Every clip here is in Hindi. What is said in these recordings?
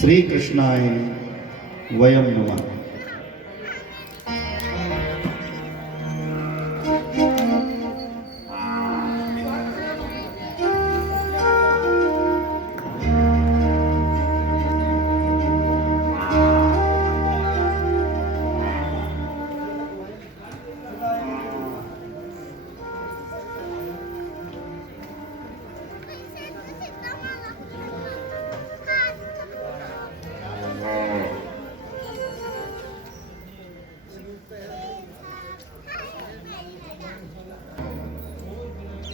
श्री कृष्णाय वयं नमः।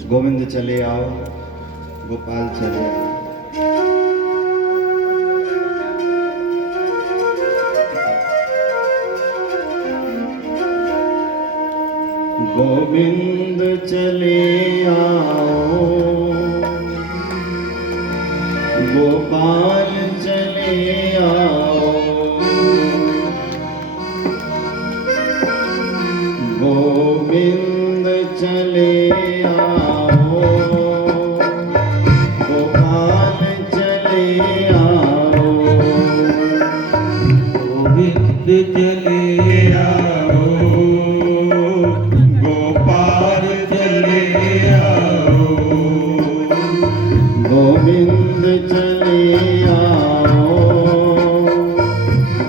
गोविंद चले आओ, गोपाल चले आओ। गोविंद चले आओ, गोपाल चले आओ। गोविंद चले आओ, गोपाल चले आओ। गोविंद चले आओ, गोपाल चले आओ। गोविंद चले आओ,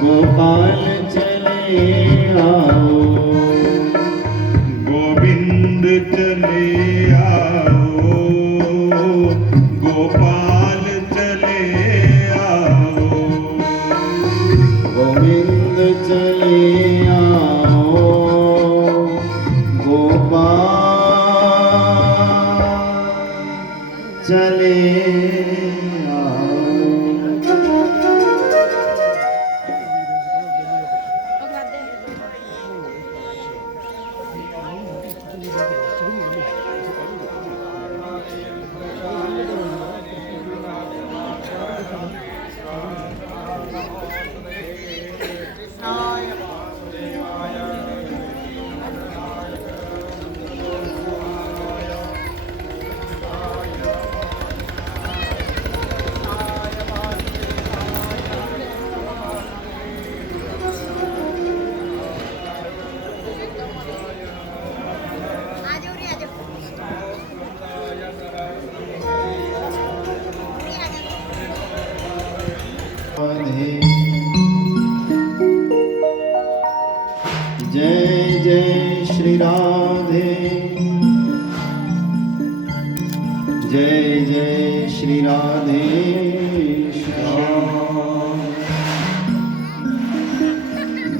गोपाल चले आओ। गोविंद चले आओ, गोपाल चले आओ। गोविंद चले आओ, गोपाल चले आओ। जय जय श्री राधे, जय जय श्री राधे श्याम।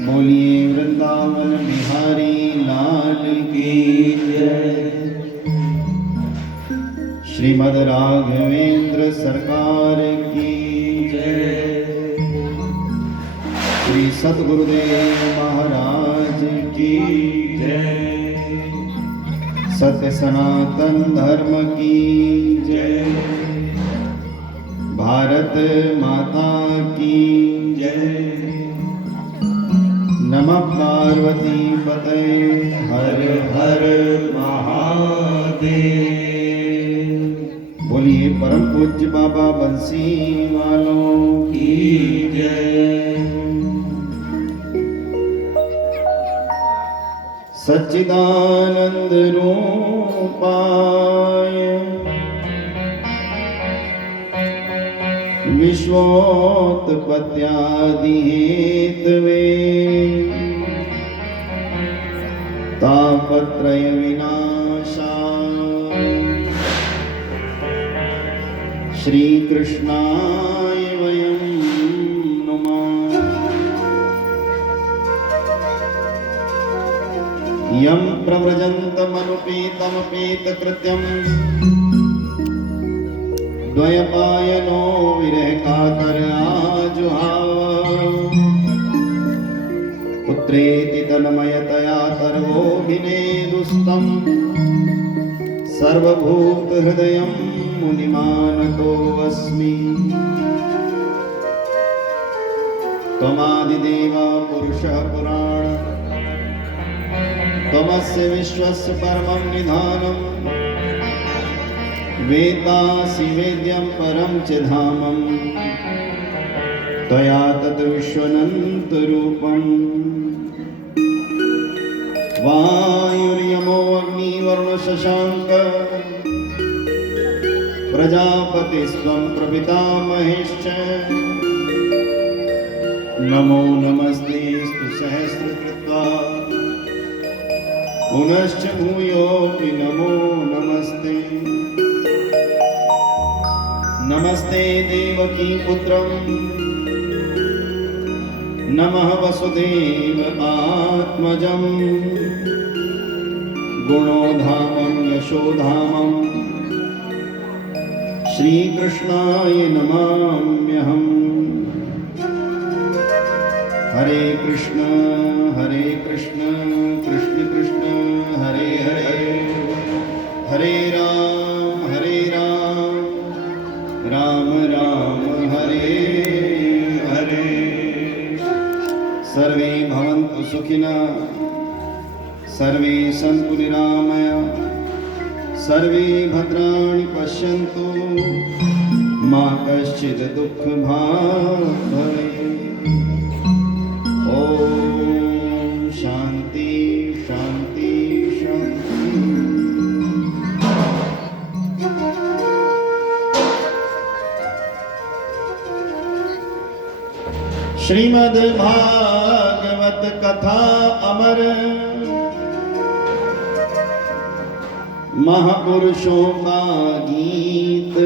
बोलिए वृंदावन बिहारी लाल की जय। श्रीमद् राघवेंद्र सरकार की जय। श्री सद्गुरुदेव महाराज की जय। सत्य सनातन धर्म की जय। भारत माता की जय। नमः पार्वती पते हर हर महादेव। बोलिए परम पूज्य बाबा बंसी वालों की जय। सच्चिदानंद रूपाय विश्वोत्पत्त्यादि हेतवे तापत्रय विनाशाय श्री कृष्णाय वयं नमः। यं प्रव्रजन्तमनुपेतमपेतकृत्यं द्वयपायनो विरहकातर आजुहाव। पुत्रेति तन्मयतया तर्वोऽभिनेदुस्तं सर्वभूतहृदयं मुनिमानतोऽस्मि। त्वमादिदेव पुरुषः पुराण, त्वमस्य विश्वस्य परमं निधानम्। वेदासि वेद्यं परं च धामं त्वया तत् विश्वनन्तरूपम् वायुर्यमो अग्निवर्णशशाङ्क प्रजापतिस्त्वं प्रपितामहेश्च नमो नमस्ते स्तु सहस्रकृत्वा पुनश्च भूयोऽपि नमो नमस्ते नमस्ते देवकी पुत्रं नमः वसुदेव आत्मजं गुणोधामं यशोधामं श्रीकृष्णाय नमाम्यहम् हरे कृष्ण कृष्ण कृष्ण हरे हरे हरे राम राम राम हरे हरे। सर्वे भवन्तु सुखिनः सर्वे सन्तु निरामया सर्वे भद्राणि पश्यन्तु मा कश्चित् दुःखभाग् भवेत्। ओम शांति शांति शांति। श्रीमद् भागवत कथा अमर महापुरुषों का गीत,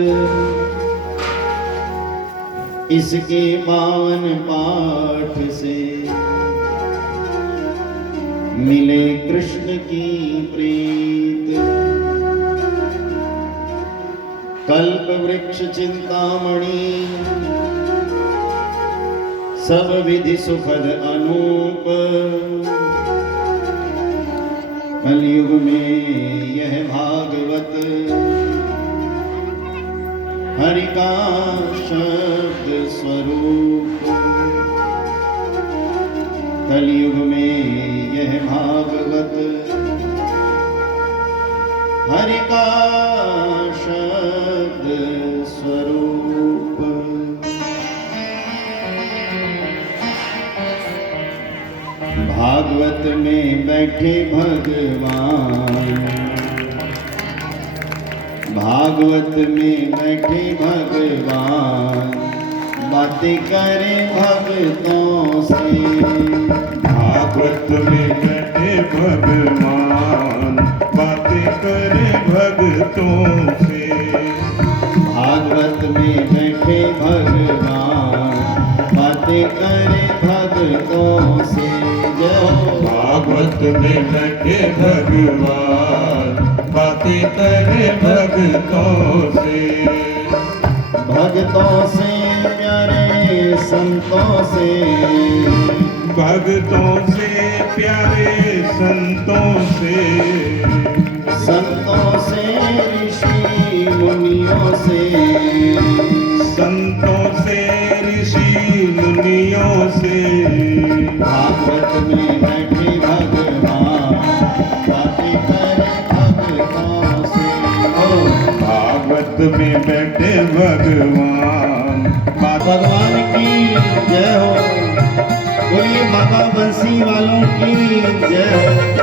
इसके पावन पाठ से मिले कृष्ण की प्रीत। कल्प वृक्ष चिंतामणि सब विधि सुखद अनूप। कलयुग में यह भागवत हरि का शब्द स्वरूप। कलयुग में यह भागवत हरि का शब्द स्वरूप। भागवत में बैठे भगवान, भागवत में बैठे भगवान, बातें करें भक्तों से। भागवत में बैठे भगवान, बातें करें भक्तों से। भागवत में बैठे भगवान, बातें करें भक्तों से। भागवत में बैठे भगवान, बातें करें भक्तों से। भक्तों से प्यारे संतों से, भक्तों से प्यारे संतों से। संतों से ऋषि मुनियों से, संतों से ऋषि मुनियों से। भागवत में बैठे भगवान, बातें करें भक्तों से। भागवत में बैठे भगवान, भगवान की जय हो। बोलिए बाबा बंसी वालों की जय हो।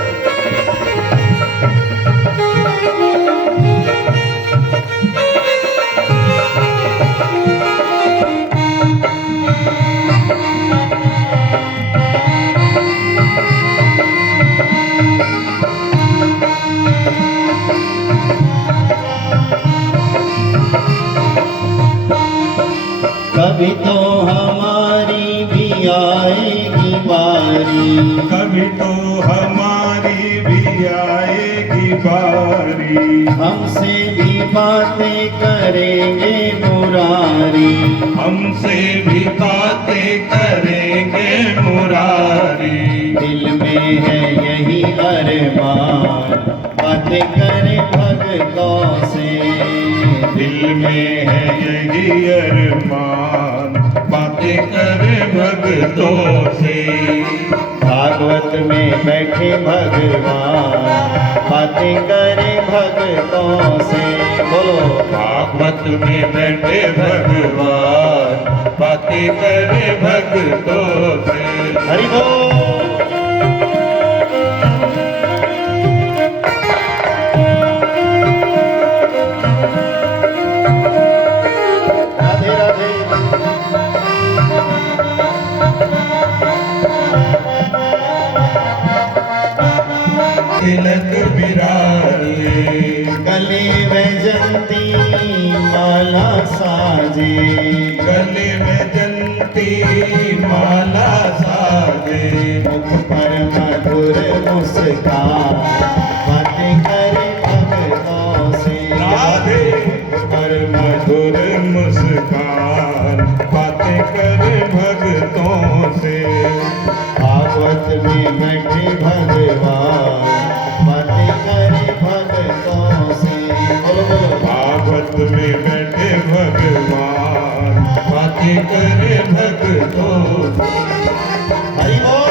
कभी तो हमारी भी आएगी बारी, कभी तो हमारी भी आएगी बारी। हमसे भी बातें करेंगे मुरारी, हमसे भी बातें करेंगे मुरारी। दिल में है यही अरमान, बातें करें भक्तों से। दिल में है यही अरमान, बातें बातें करे भक्तों से। भागवत में बैठे भगवान बातें करे भक्तों से। बोलो भागवत में बैठे भगवान बातें करे भक्तों से। हरि बोल। राधे राधे। तिलक बिराजे गले वैजंती माला साजे। गले में जंती माला साजे। मुख पर मधुर मुस्कान बातें करे भक्तों से। राधे पर मधुर मुस्कान बातें करे भक्तों से। भागवत में बैठे भगवान बातें करे भक्तों से। बोलो बोलो भागवत में बैठे भगवान बातें करे भक्तों से। हरि बोल।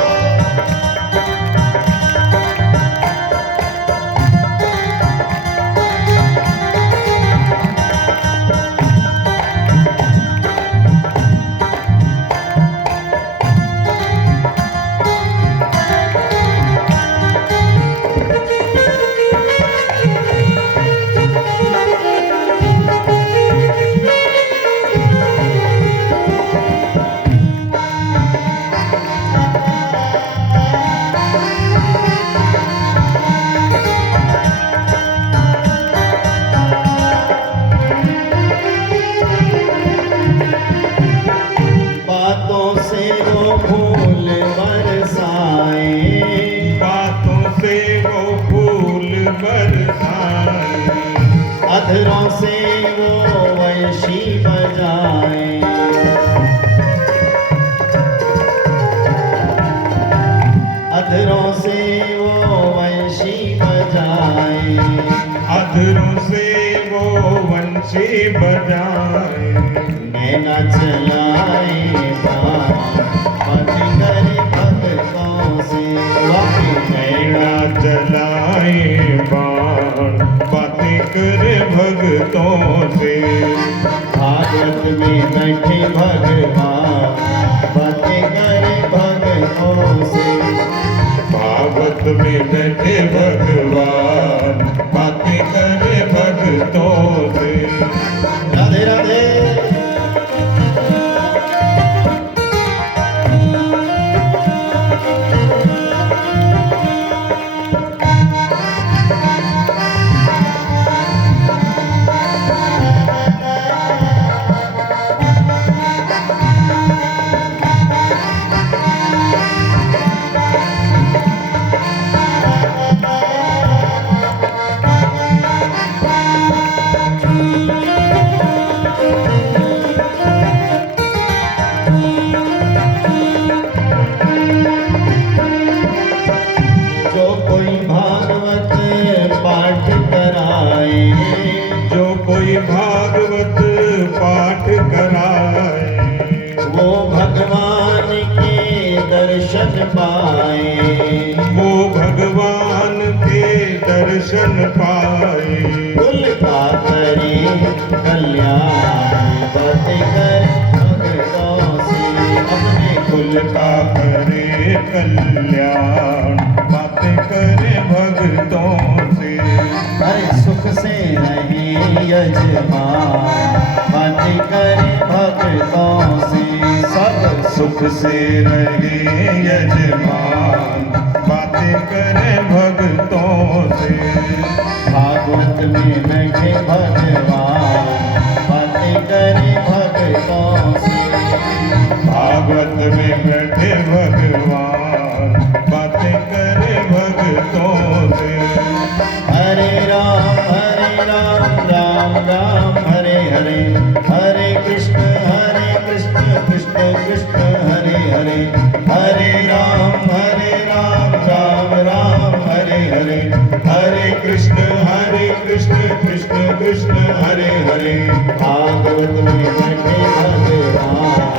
बातों से वो फूल बरसाए। बातों से वो फूल बरसाए। अधरों से वो वंशी बजाए। अधरों से वो वंशी बजाए। अधरों से वो वंशी बजाए। नैना चलाए बातें करे भक्तों से। नैना चलाए बाण बातें करे भक्तों से। भागवत में बैठे भगवान बातें करे भक्तों से। भागवत में बैठे भगवान बातें करे भक्तों से। राधे राधे। जो कोई भागवत पाठ कराए। जो कोई भागवत पाठ कराए। वो भगवान के दर्शन पाए। वो भगवान के दर्शन पाए। कुल का करे कल्याण बातें करे भक्तों से। अपने कुल का करे कल्याण बातें करे भक्तों से। हरे सुख से रहे यजमान बातें करे भक्तों से। सब सुख से रहे यजमान बातें करे भक्तों से। भागवत में बैठे भगवान बातें करे भक्तों से। भागवत में बैठे भगवान बातें करे भक्तों से। हरे राम राम राम हरे हरे। हरे कृष्ण कृष्ण कृष्ण हरे हरे। हरे राम राम राम हरे हरे। हरे कृष्ण कृष्ण कृष्ण हरे हरे। भागवत में बैठे भगवान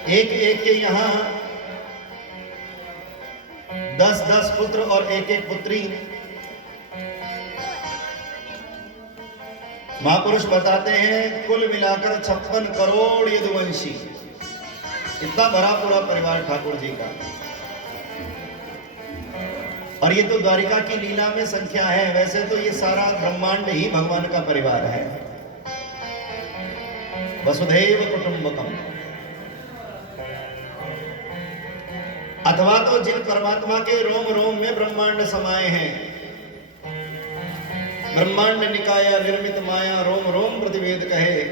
एक एक के यहाँ 10-10 पुत्र और एक एक पुत्री। महापुरुष बताते हैं कुल मिलाकर 56 करोड़ यदुवंशी, इतना बड़ा पूरा परिवार ठाकुर जी का। और ये तो द्वारिका की लीला में संख्या है, वैसे तो ये सारा ब्रह्मांड ही भगवान का परिवार है। वसुधैव कुटुंबकम। अथवा तो जिन परमात्मा के रोम रोम में ब्रह्मांड समाये हैं, ब्रह्मांड निकाया निर्मित माया रोम रोम प्रतिवेद कहे,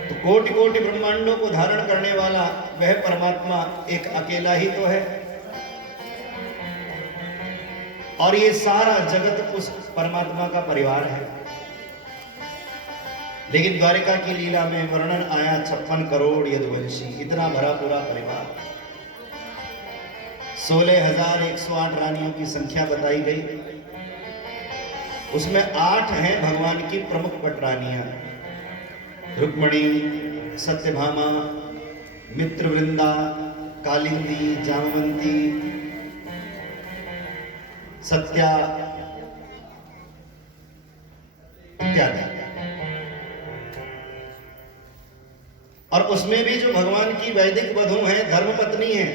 तो कोटि कोटि ब्रह्मांडों को धारण करने वाला वह परमात्मा एक अकेला ही तो है। और ये सारा जगत उस परमात्मा का परिवार है। लेकिन द्वारिका की लीला में वर्णन आया 56 करोड़ यदुवंशी, इतना भरा पूरा परिवार। 16,108 रानियों की संख्या बताई गई। उसमें 8 हैं भगवान की प्रमुख पटरानियां, रुक्मणी, सत्यभामा, मित्रवृंदा, कालिंदी, जामवंती, सत्या इत्यादि। और उसमें भी जो भगवान की वैदिक वधू हैं, धर्मपत्नी हैं,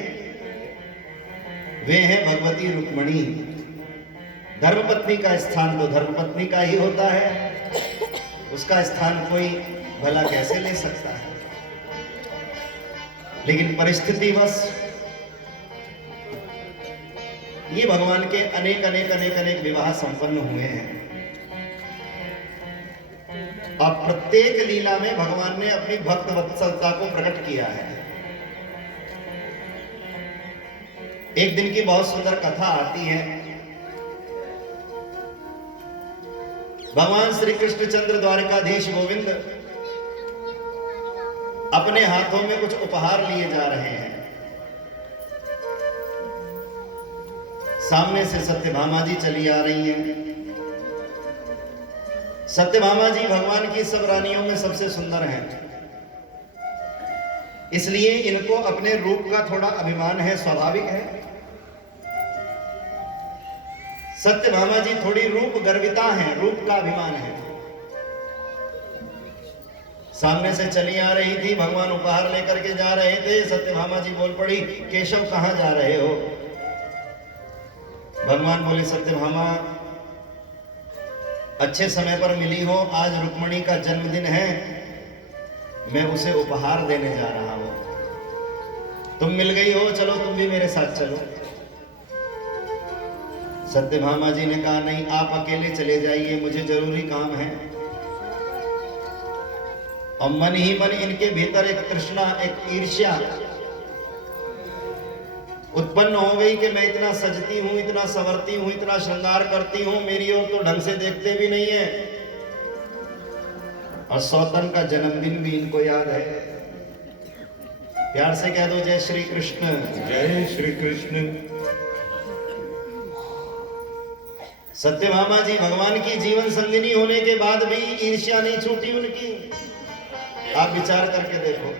वे हैं भगवती रुक्मणी। धर्मपत्नी का स्थान तो धर्मपत्नी का ही होता है, उसका स्थान कोई भला कैसे ले सकता है। लेकिन परिस्थितिवश ये भगवान के अनेक अनेक अनेक अनेक विवाह संपन्न हुए हैं। और प्रत्येक लीला में भगवान ने अपनी भक्त वत्सलता को प्रकट किया है। एक दिन की बहुत सुंदर कथा आती है। भगवान श्री कृष्णचंद्र द्वारिकाधीश गोविंद अपने हाथों में कुछ उपहार लिए जा रहे हैं। सामने से सत्यभामा जी चली आ रही हैं। सत्यभामा जी भगवान की सब रानियों में सबसे सुंदर हैं, इसलिए इनको अपने रूप का थोड़ा अभिमान है, स्वाभाविक है। सत्यभामा जी थोड़ी रूप गर्विता हैं, रूप का अभिमान है। सामने से चली आ रही थी, भगवान उपहार लेकर के जा रहे थे। सत्यभामा जी बोल पड़ी, केशव कहां जा रहे हो? भगवान बोले, सत्यभामा अच्छे समय पर मिली हो, आज रुक्मणी का जन्मदिन है, मैं उसे उपहार देने जा रहा हूं। तुम मिल गई हो, चलो तुम भी मेरे साथ चलो। सत्यभामा जी ने कहा, नहीं, आप अकेले चले जाइए, मुझे जरूरी काम है। और मन ही मन इनके भीतर एक तृष्णा, एक ईर्ष्या उत्पन्न हो गई कि मैं इतना सजती हूं, इतना संवरती हूं, इतना श्रृंगार करती हूं, मेरी ओर तो ढंग से देखते भी नहीं है। और सौतन का जन्मदिन भी इनको याद है। प्यार से कह दो, जय श्री कृष्ण। जय श्री कृष्ण। सत्यभामा जी भगवान की जीवन संगिनी होने के बाद भी ईर्ष्या नहीं छूटी उनकी। आप विचार करके देखो।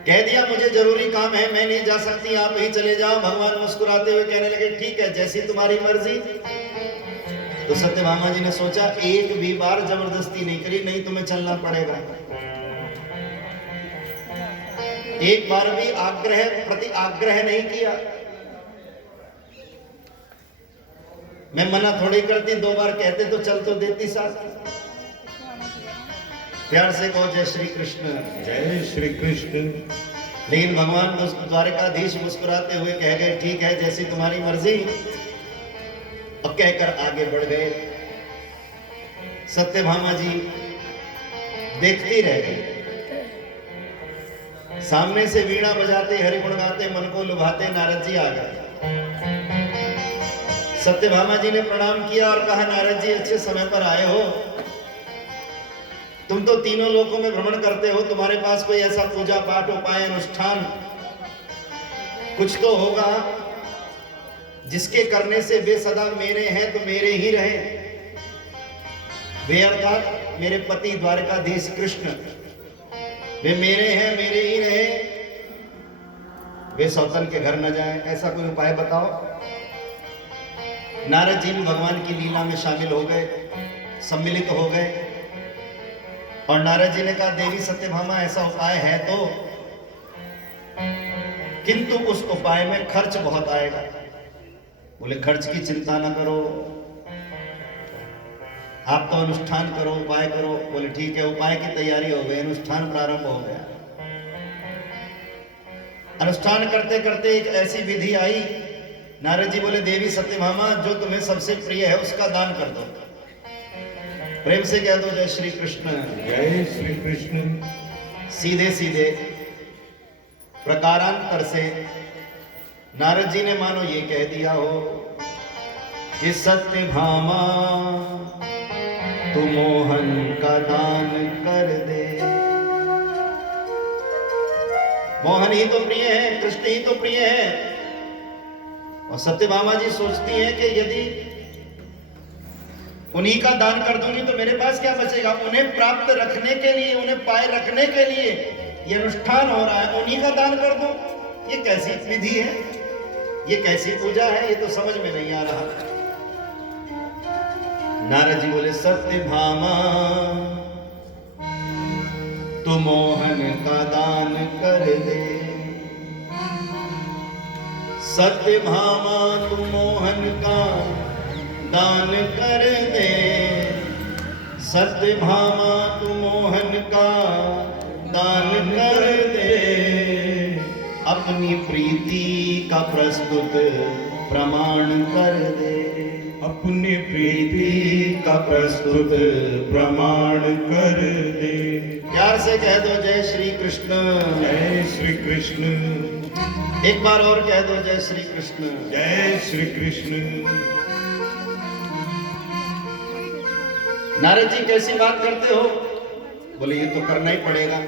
कह दिया, मुझे जरूरी काम है, मैं नहीं जा सकती, आप ही चले जाओ। भगवान मुस्कुराते हुए कहने लगे, ठीक है, जैसी तुम्हारी मर्जी। तो सत्यभामा जी ने सोचा, एक भी बार जबरदस्ती नहीं करी, नहीं तुम्हें चलना पड़ेगा। एक बार भी आग्रह प्रति आग्रह नहीं किया। मैं मना थोड़ी करती, 2 बार कहते तो चल तो देती साथ। प्यार से कहो, जय श्री कृष्ण। जय श्री कृष्ण। लेकिन भगवान द्वारिकाधीश मुस्कुराते हुए कह गए, ठीक है, जैसी तुम्हारी मर्जी। अब कहकर आगे बढ़ गए। सत्यभामा जी देखती रह गई। सामने से वीणा बजाते, हरिगुण गाते, मन को लुभाते नारद जी आ गए। सत्यभामा जी ने प्रणाम किया और कहा, नारद जी अच्छे समय पर आए हो। तुम तो तीनों लोकों में भ्रमण करते हो, तुम्हारे पास कोई ऐसा पूजा पाठ उपाय अनुष्ठान कुछ तो होगा जिसके करने से वे सदा मेरे हैं तो मेरे ही रहे। वे अर्थात मेरे पति द्वारकाधीश कृष्ण, वे मेरे हैं, मेरे ही रहे, वे सौतन के घर न जाएं। ऐसा कोई उपाय बताओ। नारद जी भी भगवान की लीला में शामिल हो गए, सम्मिलित हो गए। और नारद जी ने कहा, देवी सत्यभामा ऐसा उपाय है तो, किंतु उस उपाय में खर्च बहुत आएगा। बोले खर्च की चिंता ना करो, आप तो अनुष्ठान करो, उपाय करो। बोले ठीक है, उपाय की तैयारी हो गई, अनुष्ठान प्रारंभ हो गया। अनुष्ठान करते करते एक ऐसी विधि आई। नारद जी बोले, देवी सत्यभामा जो तुम्हें सबसे प्रिय है उसका दान कर दो। प्रेम से कह दो, जय श्री कृष्ण। जय श्री कृष्ण। सीधे सीधे प्रकारांतर से नारद जी ने मानो ये कह दिया हो कि सत्यभामा तू मोहन का दान कर दे। मोहन ही तो प्रिय है, कृष्ण ही तो प्रिय है। और सत्यभामा जी सोचती हैं कि यदि उन्हीं का दान कर दूंगी तो मेरे पास क्या बचेगा। उन्हें प्राप्त रखने के लिए, उन्हें पाए रखने के लिए ये अनुष्ठान हो रहा है, उन्हीं का दान कर दूं। ये कैसी विधि है, ये कैसी पूजा है, ये तो समझ में नहीं आ रहा। नारद जी बोले, सत्यभामा तू मोहन का दान कर दे। सत्यभामा तू मोहन का दान कर दे। सत्यभामा तू मोहन का दान कर दे। अपनी प्रीति का प्रस्तुत प्रमाण कर दे। अपनी प्रीति का प्रस्तुत प्रमाण कर दे। प्यार से कह दो, जय श्री कृष्ण। जय श्री कृष्ण। एक बार और कह दो, जय श्री कृष्ण। जय श्री कृष्ण। नारद जी कैसी बात करते हो। बोले ये तो करना ही पड़ेगा।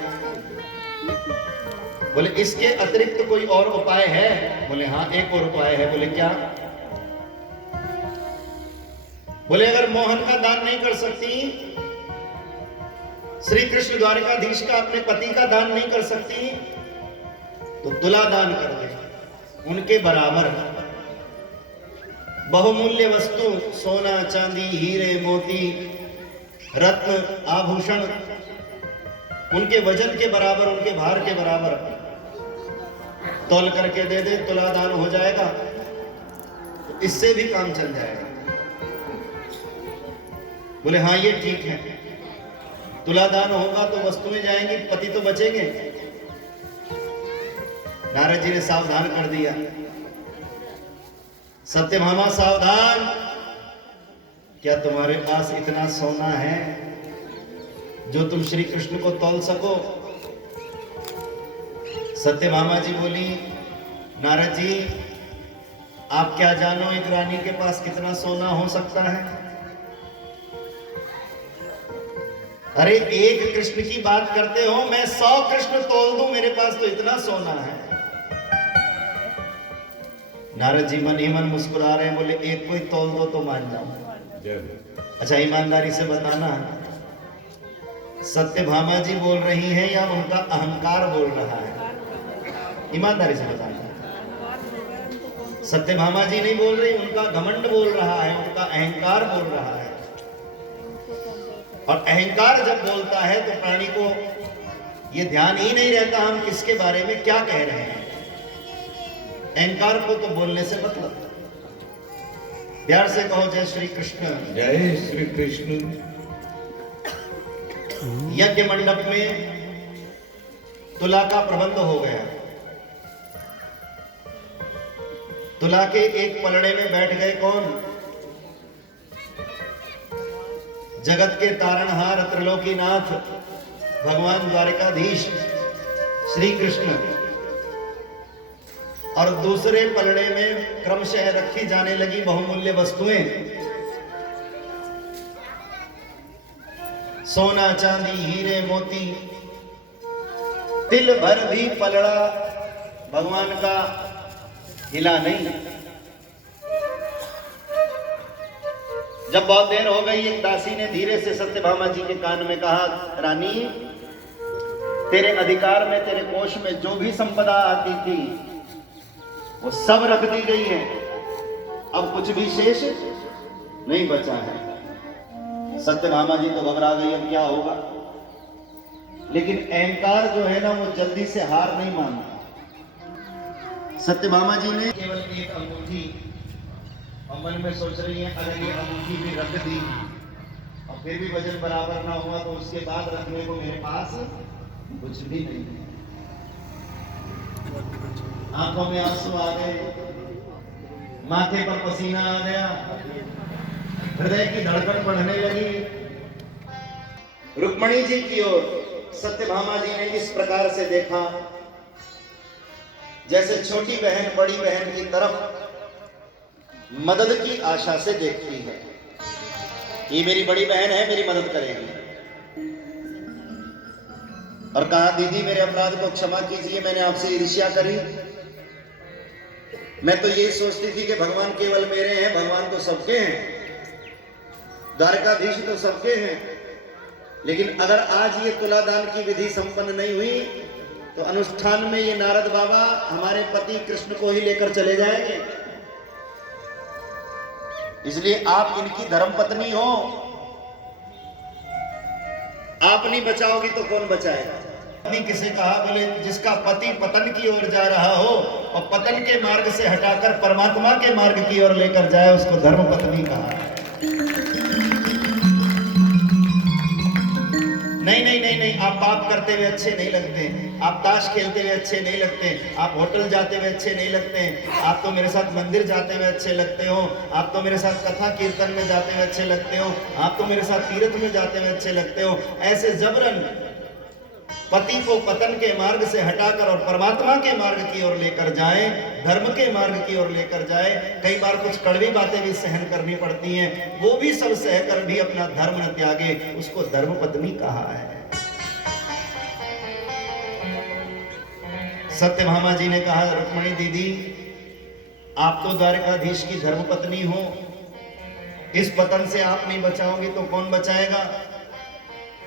बोले इसके अतिरिक्त कोई और उपाय है। बोले हाँ, एक और उपाय है। बोले क्या। बोले अगर मोहन का दान नहीं कर सकती, श्री कृष्ण द्वारकाधीश का, अपने पति का दान नहीं कर सकती, तो तुला दान कर दे। उनके बराबर बहुमूल्य वस्तु, सोना चांदी हीरे मोती रत्न आभूषण, उनके वजन के बराबर, उनके भार के बराबर तौल करके दे दे, तुला दान हो जाएगा। तो इससे भी काम चल जाएगा। बोले हाँ ये ठीक है, तुला दान होगा तो वस्तुएं जाएंगी, पति तो बचेंगे। नारद जी ने सावधान कर दिया, सत्यभामा सावधान, क्या तुम्हारे पास इतना सोना है जो तुम श्री कृष्ण को तौल सको। सत्यभामा जी बोली, नारद जी आप क्या जानो एक रानी के पास कितना सोना हो सकता है। अरे एक कृष्ण की बात करते हो, मैं 100 कृष्ण तोल दूं, मेरे पास तो इतना सोना है। नारद जी मन ही मन मुस्कुरा रहे हैं, बोले एक कोई तोल दो तो मान जाऊं। अच्छा ईमानदारी से बताना, सत्यभामा जी बोल रही हैं या उनका अहंकार बोल रहा है। ईमानदारी से बताना, सत्यभामा जी नहीं बोल रही, उनका घमंड बोल रहा है, उनका अहंकार बोल रहा है। और अहंकार जब बोलता है तो प्राणी को यह ध्यान ही नहीं रहता हम किसके बारे में क्या कह रहे हैं। अहंकार को तो बोलने से मतलब। प्यार से कहो जय श्री कृष्ण। जय श्री कृष्ण। यज्ञ मंडप में तुला का प्रबंध हो गया। तुला के एक पलड़े में बैठ गए कौन? जगत के तारणहार त्रिलोकीनाथ भगवान द्वारकाधीश श्री कृष्ण। और दूसरे पलड़े में क्रमशः रखी जाने लगी बहुमूल्य वस्तुएं, सोना चांदी हीरे मोती। तिल भर भी पलड़ा भगवान का हिला नहीं। जब बहुत देर हो गई, एक दासी ने धीरे से सत्यभामा जी के कान में कहा, रानी, तेरे अधिकार में, तेरे कोष में जो भी संपदा आती थी वो सब रख दी गई है, अब कुछ भी शेष नहीं बचा है। सत्यभामा जी तो घबरा गई, अब क्या होगा। लेकिन अहंकार जो है ना, वो जल्दी से हार नहीं मानता। सत्यभामा जी ने केवल एक अंगूठी, और मन में सोच रही है अगर ये अंगूठी भी रख दी और फिर भी वजन बराबर ना हुआ तो उसके बाद रखने को मेरे पास कुछ भी नहीं है। आंखों में आंसू आ गए, माथे पर पसीना आ गया, हृदय की धड़कन बढ़ने लगी। रुक्मणी जी की ओर सत्यभामा जी ने इस प्रकार से देखा जैसे छोटी बहन बड़ी बहन की तरफ मदद की आशा से देखती है। ये मेरी बड़ी बहन है, मेरी मदद करेगी। और कहा, दीदी मेरे अपराध को क्षमा कीजिए, मैंने आपसे ईर्ष्या करी। मैं तो ये सोचती थी कि भगवान केवल मेरे हैं, भगवान तो सबके हैं, द्वारकाधीश तो सबके हैं। लेकिन अगर आज ये तुलादान की विधि संपन्न नहीं हुई तो अनुष्ठान में ये नारद बाबा हमारे पति कृष्ण को ही लेकर चले जाएंगे। इसलिए आप इनकी धर्मपत्नी हो, आप नहीं बचाओगी तो कौन बचाएगा। पत्नी किसे कहा, बोले जिसका पति पतन की ओर जा रहा हो और पतन के मार्ग से हटाकर परमात्मा के मार्ग की ओर लेकर जाए, उसको धर्मपत्नी कहा। नहीं नहीं नहीं नहीं, आप पाप करते हुए अच्छे नहीं लगते, आप ताश खेलते हुए अच्छे नहीं लगते, आप होटल जाते हुए अच्छे नहीं लगते, आप तो मेरे साथ मंदिर जाते हुए अच्छे लगते हो, आप तो मेरे साथ कथा कीर्तन में जाते हुए अच्छे लगते हो, आप तो मेरे साथ तीर्थ में जाते हुए अच्छे लगते हो। ऐसे जबरन पति को पतन के मार्ग से हटाकर और परमात्मा के मार्ग की ओर लेकर जाए, धर्म के मार्ग की ओर लेकर जाए। कई बार कुछ कड़वी बातें भी सहन करनी पड़ती हैं, वो भी सब सहकर भी अपना धर्म न त्यागे, उसको धर्मपत्नी कहा है। सत्यभामा जी ने कहा, रुक्मणी दीदी, आप तो द्वारकाधीश की धर्मपत्नी हो, इस पतन से आप नहीं बचाओगे तो कौन बचाएगा।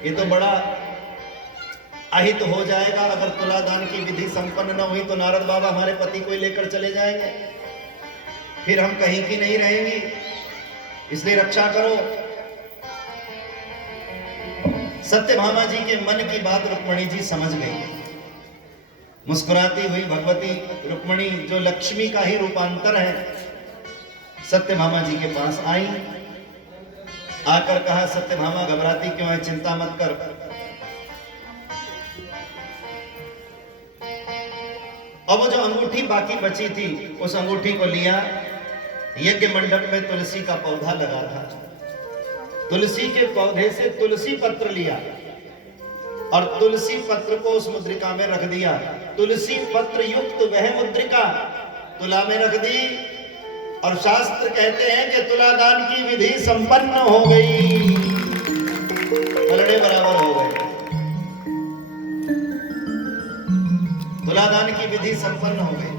ये तो बड़ा अहित हो जाएगा। अगर तुलादान की विधि संपन्न न हुई तो नारद बाबा हमारे पति को लेकर चले जाएंगे, फिर हम कहीं की नहीं रहेंगी, इसलिए रक्षा करो। सत्यभामा जी के मन की बात रुक्मणी जी समझ गई। मुस्कुराती हुई भगवती रुक्मणी, जो लक्ष्मी का ही रूपांतर है, सत्यभामा जी के पास आई, आकर कहा, सत्यभामा घबराती क्यों है, चिंता मत कर। और वो जो अंगूठी बाकी बची थी, उस अंगूठी को लिया, यज्ञ मंडप में तुलसी का पौधा लगा था, तुलसी के पौधे से तुलसी पत्र लिया और तुलसी पत्र को उस मुद्रिका में रख दिया। तुलसी पत्र युक्त वह मुद्रिका तुला में रख दी और शास्त्र कहते हैं कि तुलादान की विधि संपन्न हो गई, पलड़े बराबर हो गए। तुलादान की विधि संपन्न हो गई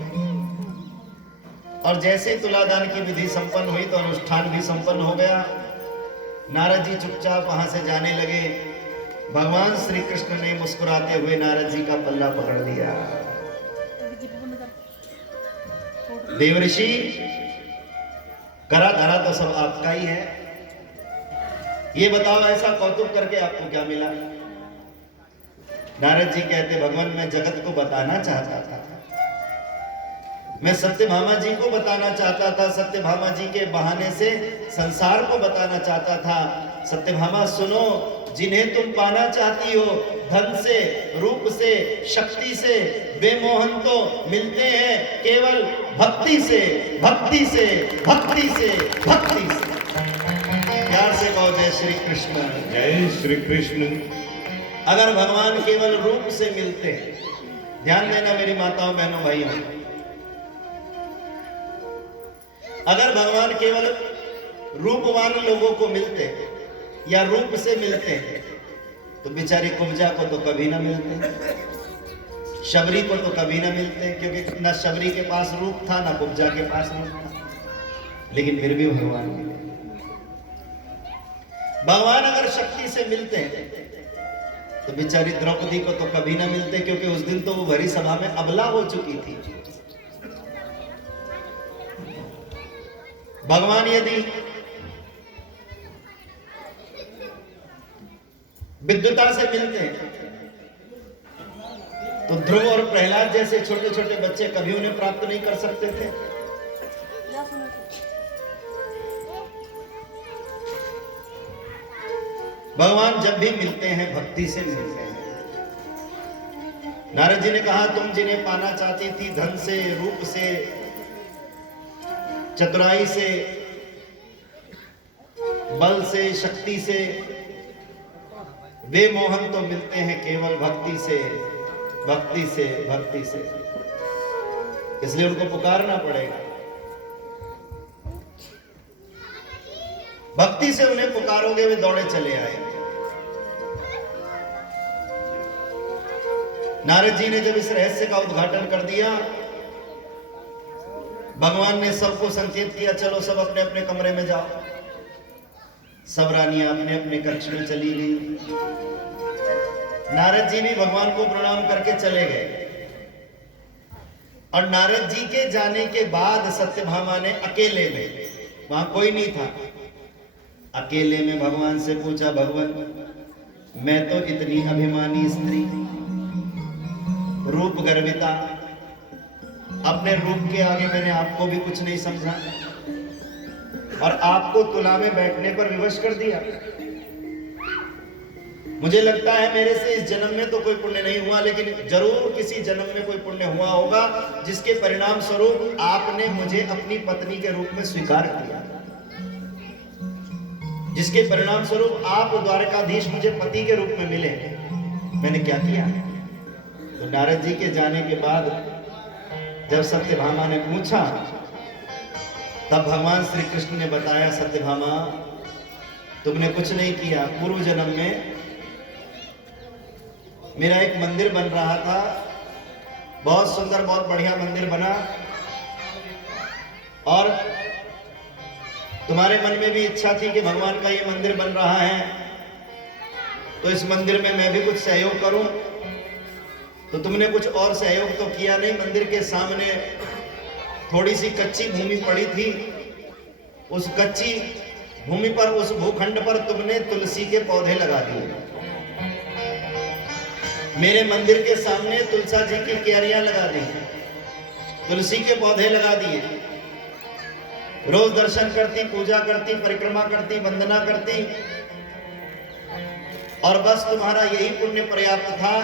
और जैसे तुलादान की विधि संपन्न हुई तो अनुष्ठान भी संपन्न हो गया। नारद जी चुपचाप वहां से जाने लगे। भगवान श्री कृष्ण ने मुस्कुराते हुए नारद जी का पल्ला पकड़ लिया। देवऋषि, करा धरा तो सब आपका ही है, ये बताओ ऐसा कौतुक करके आपको क्या मिला। नारद जी कहते, भगवान मैं जगत को बताना चाहता था, मैं सत्यभामा जी को बताना चाहता था, सत्यभामा जी के बहाने से संसार को बताना चाहता था। सत्यभामा सुनो, जिन्हें तुम पाना चाहती हो धन से, रूप से, शक्ति से, वे मोहन तो मिलते हैं केवल भक्ति से, भक्ति से, भक्ति से, भक्ति से। प्यार से कहो जय श्री कृष्ण, जय श्री कृष्ण। अगर भगवान केवल रूप से मिलते, ध्यान देना मेरी माताओं बहनों भाइयों, अगर भगवान केवल रूपवान लोगों को मिलते या रूप से मिलते तो बेचारी कुब्जा को तो कभी ना मिलते, शबरी को तो कभी ना मिलते, क्योंकि ना शबरी के पास रूप था ना कुब्जा के पास रूप था, लेकिन फिर भी भगवान मिले। भगवान अगर शक्ति से मिलते हैं तो बेचारी द्रौपदी को तो कभी ना मिलते, क्योंकि उस दिन तो वो भरी सभा में अबला हो चुकी थी। भगवान यदि विद्युता से मिलते हैं तो ध्रुव और प्रहलाद जैसे छोटे छोटे बच्चे कभी उन्हें प्राप्त नहीं कर सकते थे। भगवान जब भी मिलते हैं भक्ति से मिलते हैं। नारद जी ने कहा, तुम जिन्हें पाना चाहती थी धन से, रूप से, चतुराई से, बल से, शक्ति से, वे मोहन तो मिलते हैं केवल भक्ति से, भक्ति से, भक्ति से। इसलिए उनको पुकारना पड़ेगा। भक्ति से उन्हें पुकारोगे वे दौड़े चले आएंगे। नारद जी ने जब इस रहस्य का उद्घाटन कर दिया, भगवान ने सबको संकेत किया, चलो सब अपने अपने कमरे में जाओ। सब रानियां अपने अपने कक्ष में चली गई। नारद जी भी भगवान को प्रणाम करके चले गए। और नारद जी के जाने के बाद सत्यभामा ने अकेले में, वहां कोई नहीं था, अकेले में भगवान से पूछा, भगवान मैं तो इतनी अभिमानी स्त्री, रूप गर्विता, अपने रूप के आगे मैंने आपको भी कुछ नहीं समझा और आपको तुला में बैठने पर विवश कर दिया। मुझे लगता है मेरे से इस जन्म में तो कोई पुण्य नहीं हुआ, लेकिन जरूर किसी जन्म में कोई पुण्य हुआ होगा जिसके परिणाम स्वरूप आपने मुझे अपनी पत्नी के रूप में स्वीकार किया, जिसके परिणाम स्वरूप आप द्वारकाधीश मुझे पति के रूप में मिले। मैंने क्या किया? तो नारद जी के जाने के बाद जब सत्यभामा ने पूछा, तब भगवान श्री कृष्ण ने बताया, सत्यभामा तुमने कुछ नहीं किया। पूर्व जन्म में मेरा एक मंदिर बन रहा था, बहुत सुंदर, बहुत बढ़िया मंदिर बना, और तुम्हारे मन में भी इच्छा थी कि भगवान का ये मंदिर बन रहा है तो इस मंदिर में मैं भी कुछ सहयोग करूं। तो तुमने कुछ और सहयोग तो किया नहीं। मंदिर के सामने थोड़ी सी कच्ची भूमि पड़ी थी, उस कच्ची भूमि पर, उस भूखंड पर तुमने तुलसी के पौधे लगा दिए। मेरे मंदिर के सामने तुलसा जी की क्यारियां लगा दी, तुलसी के पौधे लगा दिए। रोज दर्शन करती, पूजा करती, परिक्रमा करती, वंदना करती, और बस तुम्हारा यही पुण्य पर्याप्त था।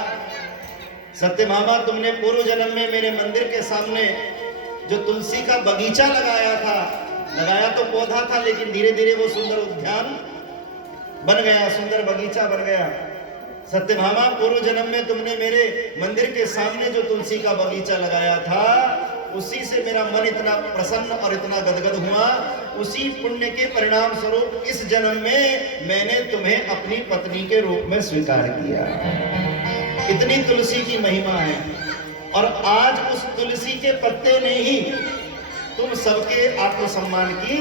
सत्यभामा तुमने पूर्व जन्म में मेरे मंदिर के सामने जो तुलसी का बगीचा लगाया था, लगाया तो पौधा था, लेकिन धीरे धीरे वो सुंदर उद्यान बन गया, सुंदर बगीचा बन गया। सत्यभामा पूर्व जन्म में तुमने मेरे मंदिर के सामने जो तुलसी का बगीचा लगाया था, उसी से मेरा मन इतना प्रसन्न और इतना गदगद हुआ। उसी पुण्य के परिणाम स्वरूप इस जन्म में मैंने तुम्हें अपनी पत्नी के रूप में स्वीकार किया। इतनी तुलसी की महिमा है। और आज उस तुलसी के पत्ते ने ही तुम सबके आत्मसम्मान की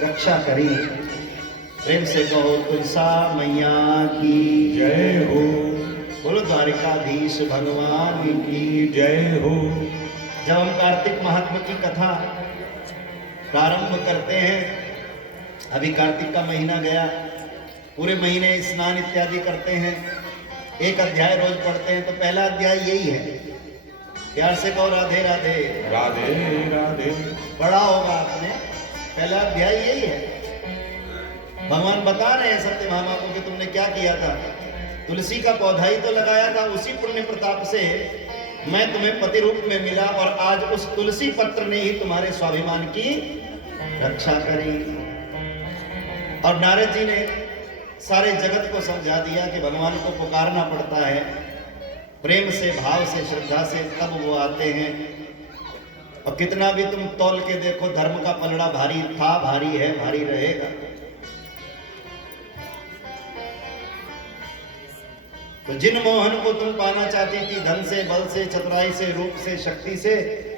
रक्षा करी। प्रेम से कहो, तुलसा मैया की जय हो, बोलो द्वारिकाधीश भगवान की जय हो। जब हम कार्तिक महात्मा की कथा प्रारंभ करते हैं, अभी कार्तिक का महीना गया, पूरे महीने स्नान इत्यादि करते हैं, एक अध्याय रोज पढ़ते हैं, तो पहला अध्याय यही है। प्यार से कहो राधे राधे। राधे राधे। पढ़ा होगा आपने, पहला अध्याय यही है। भगवान बता रहे हैं सत्यभामा को कि तुमने क्या किया था। तुलसी का पौधा ही तो लगाया था, उसी पुण्य प्रताप से मैं तुम्हें पति रूप में मिला, और आज उस तुलसी पत्र ने ही तुम्हारे स्वाभिमान की रक्षा करी। और नारद जी ने सारे जगत को समझा दिया कि भगवान को पुकारना पड़ता है प्रेम से, भाव से, श्रद्धा से, तब वो आते हैं। और कितना भी तुम तौल के देखो, धर्म का पलड़ा भारी था, भारी है, भारी रहेगा। तो जिन मोहन को तुम पाना चाहती थी, धन से, बल से, चतुराई से, रूप से, शक्ति से,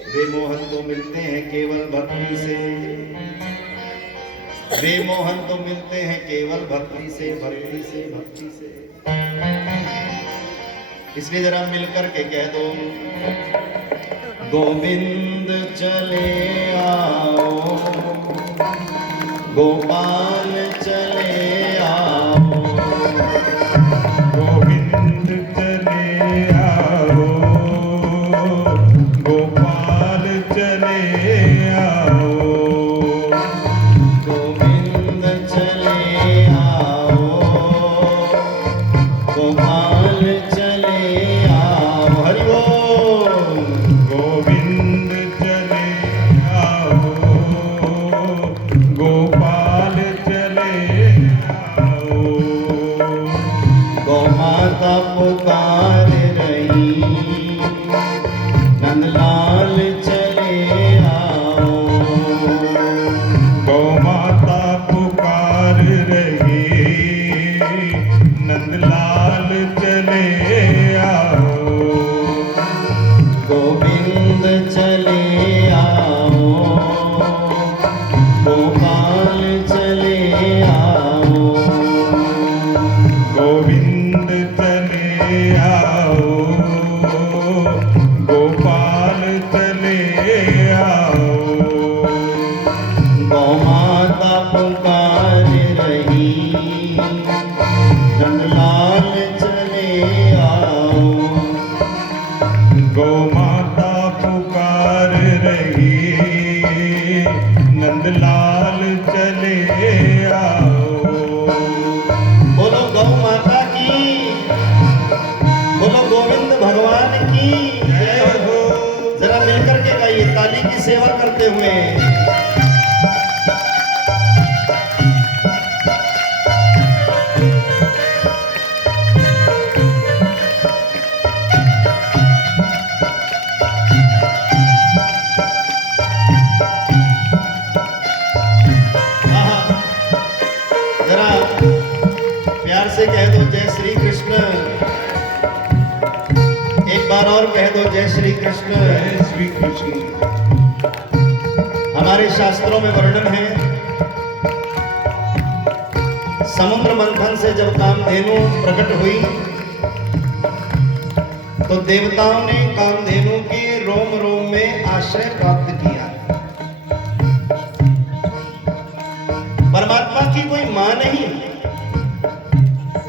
वे मोहन तो मिलते हैं केवल भक्ति से। वे मोहन तो मिलते हैं केवल भक्ति से, भक्ति से, भक्ति से। इसलिए जरा मिलकर के कह दो, गोविंद चले आओ, गोपाल चले आओ, गोविंद चले आओ, गोपाल चले आओ, गोविंद चले आओ, गोपाल चले आओ। हरि बोल। गोविंद चले आओ, गोपाल चले आओ, गौ माता पुकार रही, नंदलाल चले आओ, गौ माता पुकार रही, नंदलाल चले आओ, गोविंद चले आओ, गोपाल चले आओ, गोविंद चले आओ, गोपाल चले आओ, गौ माता पुकार रही, नंदलाल चले आओ, गौ माता पुकार रही, नंदलाल चले आओ। बोलो गौ माता की, बोलो गोविंद भगवान की जय हो। जरा मिलकर के गाइए, ताली की सेवा करते हुए। आहा, जरा प्यार से कह दो जय श्री कृष्ण। एक बार और कह दो जय श्री कृष्ण। जय श्री कृष्ण। हमारे शास्त्रों में वर्णन है, समुद्र मंथन से जब कामधेनु प्रकट हुई तो देवताओं ने कामधेनु के रोम रोम में आश्रय प्राप्त किया। परमात्मा की कोई मां नहीं,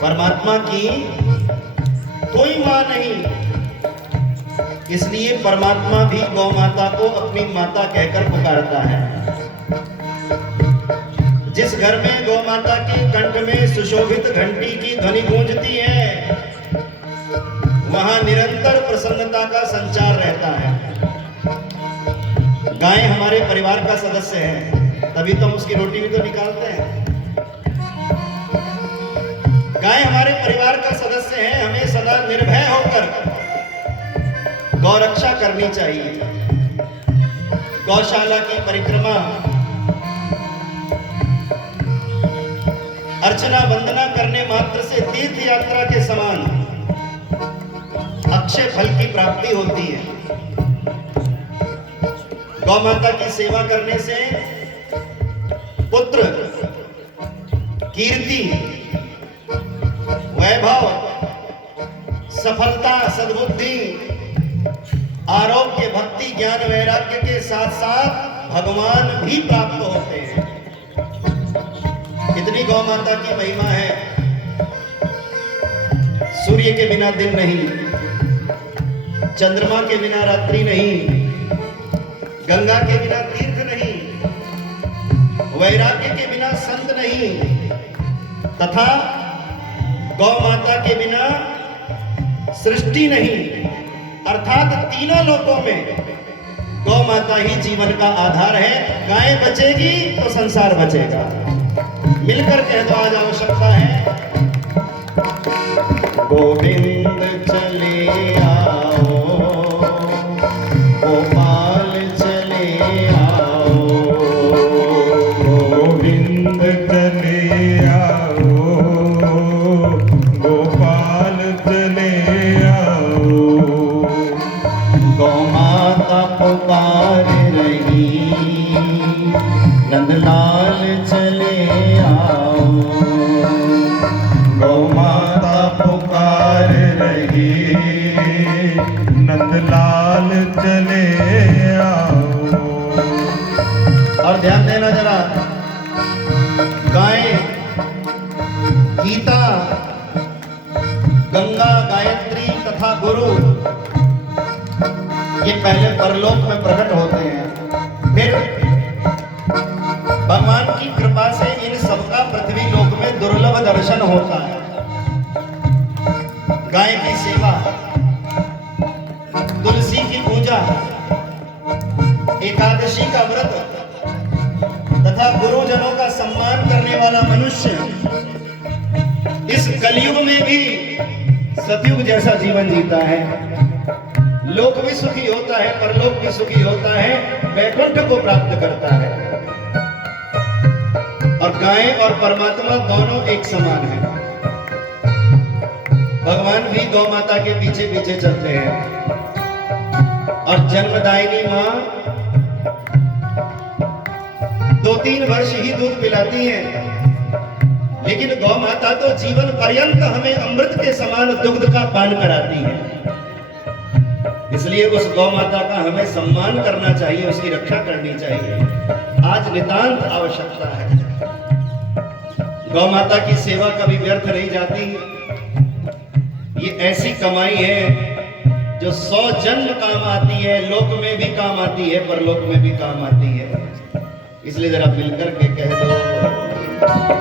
परमात्मा की कोई मां नहीं, इसलिए परमात्मा भी गौ माता को अपनी माता कहकर पुकारता है। जिस घर में गौ माता के कंठ में सुशोभित घंटी की ध्वनि गूंजती है, वहां निरंतर प्रसन्नता का संचार रहता है। गाय हमारे परिवार का सदस्य है, तभी तो हम उसकी रोटी भी तो निकालते हैं। गाय हमारे परिवार का सदस्य है, हमें सदा निर्भय होकर गौरक्षा करनी चाहिए। गौशाला की परिक्रमा, अर्चना वंदना करने मात्र से तीर्थ यात्रा के समान अक्षय फल की प्राप्ति होती है। गौ माता की सेवा करने से पुत्र, कीर्ति, वैभव, सफलता, सद्बुद्धि, आरोग्य, भक्ति, ज्ञान, वैराग्य के साथ साथ भगवान भी प्राप्त होते हैं। इतनी गौ माता की महिमा है। सूर्य के बिना दिन नहीं, चंद्रमा के बिना रात्रि नहीं, गंगा के बिना तीर्थ नहीं, वैराग्य के बिना संत नहीं, तथा गौ माता के बिना सृष्टि नहीं। अर्थात तीनों लोकों में गौ माता ही जीवन का आधार है। गाय बचेगी तो संसार बचेगा। मिलकर कह दो, आज आवश्यकता है। गोविंद चले आओ, गोपाल चले आओ, गोविंद चले आओ, गोपाल चले आओ, गौ माता पुकार रही, नंदलाल चले हार रही, नंदलाल चले आओ। और ध्यान देना जरा, गाय, गीता, गंगा, गायत्री तथा गुरु ये पहले परलोक में प्रकट होते हैं, फिर भगवान की कृपा से इन सबका पृथ्वी लोक में दुर्लभ दर्शन होता है। गाय की सेवा, तुलसी की पूजा, एकादशी का व्रत तथा गुरुजनों का सम्मान करने वाला मनुष्य इस कलयुग में भी सतयुग जैसा जीवन जीता है। लोक भी सुखी होता है, परलोक भी सुखी होता है, वैकुंठ को प्राप्त करता है। और गाय और परमात्मा दोनों एक समान हैं। भगवान भी गौ माता के पीछे पीछे चलते हैं और जन्मदायिनी मां 2-3 वर्ष ही दूध पिलाती है, लेकिन गौ माता तो जीवन पर्यंत हमें अमृत के समान दुग्ध का पान कराती है। इसलिए उस गौ माता का हमें सम्मान करना चाहिए, उसकी रक्षा करनी चाहिए। आज नितांत आवश्यकता है। गौ माता की सेवा कभी व्यर्थ नहीं जाती। ये ऐसी कमाई है जो 100 जन्म काम आती है, लोक में भी काम आती है, परलोक में भी काम आती है। इसलिए जरा मिलकर के कह दो।